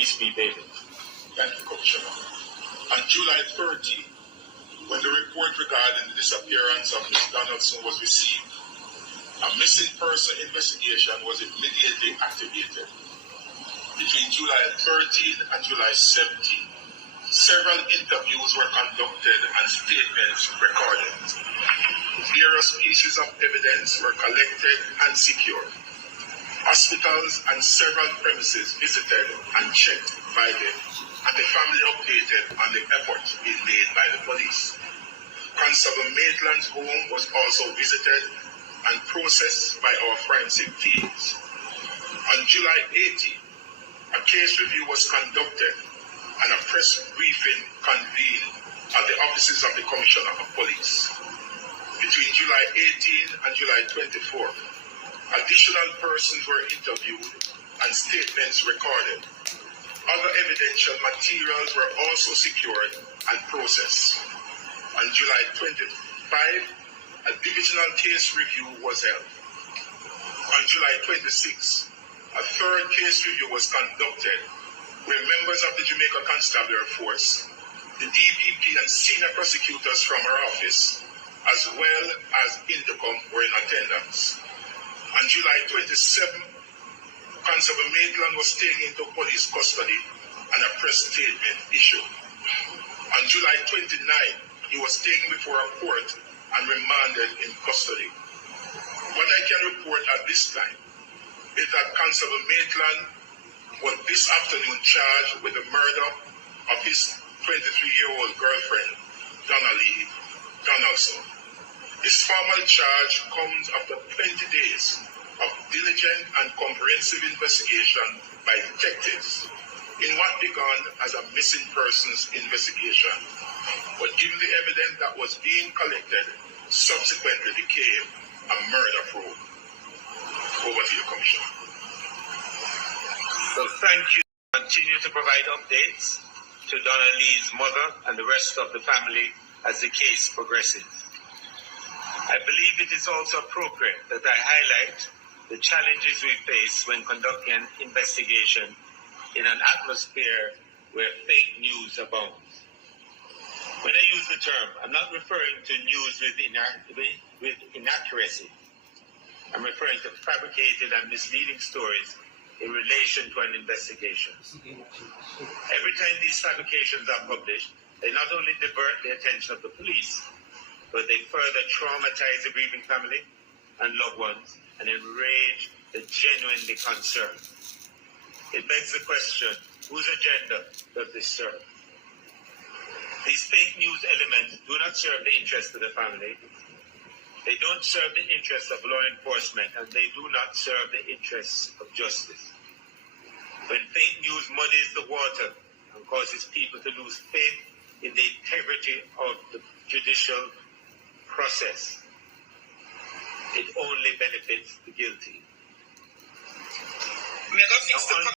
Peace be David. Thank you, Commissioner. On July 30, when the report regarding the disappearance of Ms. Donaldson was received, a missing person investigation was immediately activated. Between July 13 and July 17, several interviews were conducted and statements recorded. Various pieces of evidence were collected and secured. Hospitals and several premises visited and checked by them, and the family updated on the efforts being made by the police. Constable Maitland's home was also visited and processed by our forensic teams. On July 18, a case review was conducted and a press briefing convened at the offices of the Commissioner of Police. Between July 18 and July 24, additional persons were interviewed and statements recorded. Other evidential materials were also secured and processed. On July 25, a divisional case review was held. On July 26, a third case review was conducted where members of the Jamaica Constabulary Force, the DPP and senior prosecutors from our office, as well as Indicom, were in attendance. On July 27, Constable Maitland was taken into police custody and a press statement issued. On July 29, he was taken before a court and remanded in custody. What I can report at this time is that Constable Maitland was this afternoon charged with the murder of his 23-year-old girlfriend, Donnelly Donaldson. His formal charge comes after 20 days of diligent and comprehensive investigation by detectives in what began as a missing persons investigation, but given the evidence that was being collected, subsequently became a murder probe. Over to you, Commissioner. So thank you. Continue to provide updates to Donnelly's mother and the rest of the family as the case progresses. I believe it is also appropriate that I highlight the challenges we face when conducting an investigation in an atmosphere where fake news abounds. When I use the term, I'm not referring to news with inaccuracy. I'm referring to fabricated and misleading stories in relation to an investigation. Every time these fabrications are published, they not only divert the attention of the police, but they further traumatize the grieving family and loved ones and enrage the genuinely concerned. It begs the question, whose agenda does this serve? These fake news elements do not serve the interests of the family. They don't serve the interests of law enforcement, and they do not serve the interests of justice. When fake news muddies the water and causes people to lose faith in the integrity of the judicial process, it only benefits the guilty.